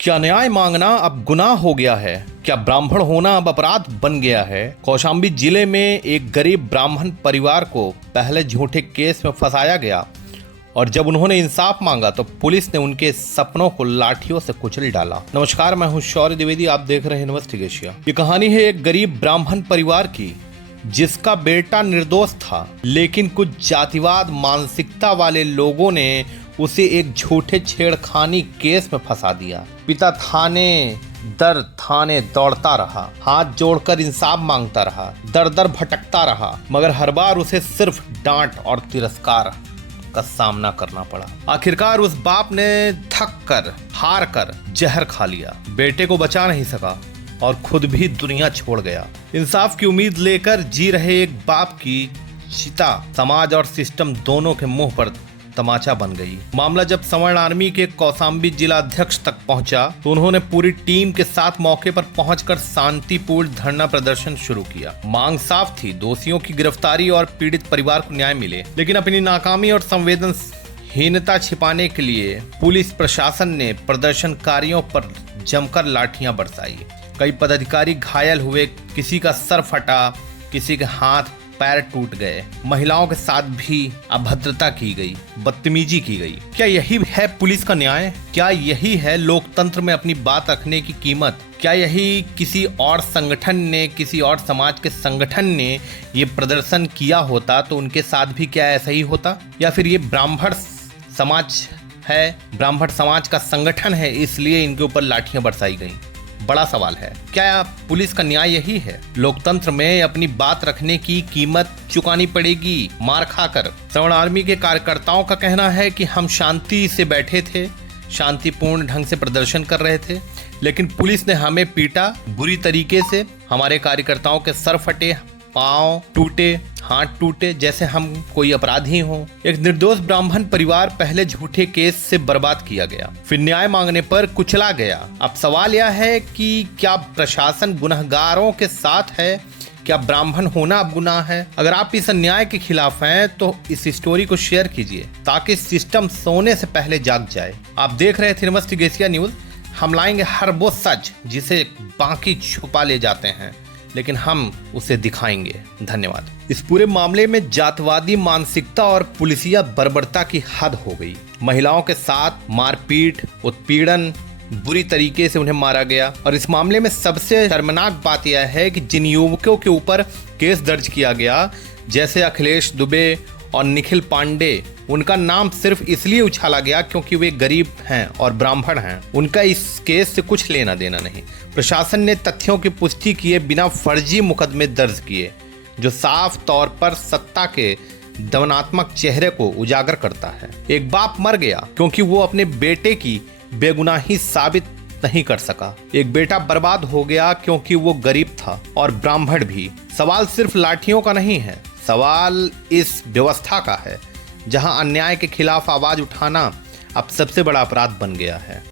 क्या न्याय मांगना अब गुनाह हो गया है? क्या ब्राह्मण होना अब अपराध बन गया है? कौशाम्बी जिले में एक गरीब ब्राह्मण परिवार को पहले झूठे केस में फंसाया गया और जब उन्होंने इंसाफ मांगा तो पुलिस ने उनके सपनों को लाठियों से कुचल डाला। नमस्कार, मैं हूं शौर्य द्विवेदी, आप देख रहे हैं इन्वेस्टिगेशन। ये कहानी है एक गरीब ब्राह्मण परिवार की जिसका बेटा निर्दोष था, लेकिन कुछ जातिवाद मानसिकता वाले लोगों ने उसे एक झूठे छेड़खानी केस में फंसा दिया। पिता थाने दर थाने दौड़ता रहा, हाथ जोड़कर इंसाफ मांगता रहा, दर दर भटकता रहा, मगर हर बार उसे सिर्फ डांट और तिरस्कार का सामना करना पड़ा। आखिरकार उस बाप ने थक कर हार कर जहर खा लिया, बेटे को बचा नहीं सका और खुद भी दुनिया छोड़ गया। इंसाफ की उम्मीद लेकर जी रहे एक बाप की चिता समाज और सिस्टम दोनों के मुंह पर तमाचा बन गई। मामला जब सवर्ण आर्मी के कौशाम्बी जिला अध्यक्ष तक पहुंचा तो उन्होंने पूरी टीम के साथ मौके पर पहुंचकर शांतिपूर्ण धरना प्रदर्शन शुरू किया। मांग साफ थी, दोषियों की गिरफ्तारी और पीड़ित परिवार को न्याय मिले। लेकिन अपनी नाकामी और संवेदनहीनता छिपाने के लिए पुलिस प्रशासन ने प्रदर्शनकारियों पर जमकर लाठियां बरसाई। कई पदाधिकारी घायल हुए, किसी का सर फटा, किसी के हाथ पैर टूट गए। महिलाओं के साथ भी अभद्रता की गई, बदतमीजी की गई। क्या यही है पुलिस का न्याय? क्या यही है लोकतंत्र में अपनी बात रखने की कीमत? क्या यही किसी और संगठन ने, किसी और समाज के संगठन ने ये प्रदर्शन किया होता तो उनके साथ भी क्या ऐसा ही होता? या फिर ये ब्राह्मण समाज है, ब्राह्मण समाज का संगठन है, इसलिए इनके ऊपर लाठियां बरसाई गई? बड़ा सवाल है। क्या पुलिस का न्याय यही है? लोकतंत्र में अपनी बात रखने की कीमत चुकानी पड़ेगी, मार खाकर। सवर्ण आर्मी के कार्यकर्ताओं का कहना है कि हम शांति से बैठे थे, शांतिपूर्ण ढंग से प्रदर्शन कर रहे थे, लेकिन पुलिस ने हमें पीटा बुरी तरीके से। हमारे कार्यकर्ताओं के सर फटे, पांव टूटे, हाथ टूटे, जैसे हम कोई अपराधी हों। एक निर्दोष ब्राह्मण परिवार पहले झूठे केस से बर्बाद किया गया, फिर न्याय मांगने पर कुचला गया। अब सवाल यह है कि क्या प्रशासन गुनहगारों के साथ है? क्या ब्राह्मण होना अब गुनाह है? अगर आप इस अन्याय के खिलाफ हैं तो इस स्टोरी को शेयर कीजिए ताकि सिस्टम सोने से पहले जाग जाए। आप देख रहे थे इन्वेस्टिगेशन न्यूज। हम लाएंगे हर वो सच जिसे बाकी छुपा ले जाते हैं, लेकिन हम उसे दिखाएंगे। धन्यवाद। इस पूरे मामले में जातवादी मानसिकता और पुलिसिया बर्बरता की हद हो गई। महिलाओं के साथ मारपीट, उत्पीड़न, बुरी तरीके से उन्हें मारा गया। और इस मामले में सबसे शर्मनाक बात यह है कि जिन युवकों के ऊपर केस दर्ज किया गया, जैसे अखिलेश दुबे और निखिल पांडे, उनका नाम सिर्फ इसलिए उछाला गया क्योंकि वे गरीब हैं और ब्राह्मण हैं। उनका इस केस से कुछ लेना देना नहीं। प्रशासन ने तथ्यों की पुष्टि किए बिना फर्जी मुकदमे दर्ज किए, जो साफ तौर पर सत्ता के दमनात्मक चेहरे को उजागर करता है। एक बाप मर गया क्योंकि वो अपने बेटे की बेगुनाही साबित नहीं कर सका। एक बेटा बर्बाद हो गया क्योंकि वो गरीब था और ब्राह्मण भी। सवाल सिर्फ लाठियों का नहीं है, सवाल इस व्यवस्था का है जहां अन्याय के खिलाफ आवाज उठाना अब सबसे बड़ा अपराध बन गया है।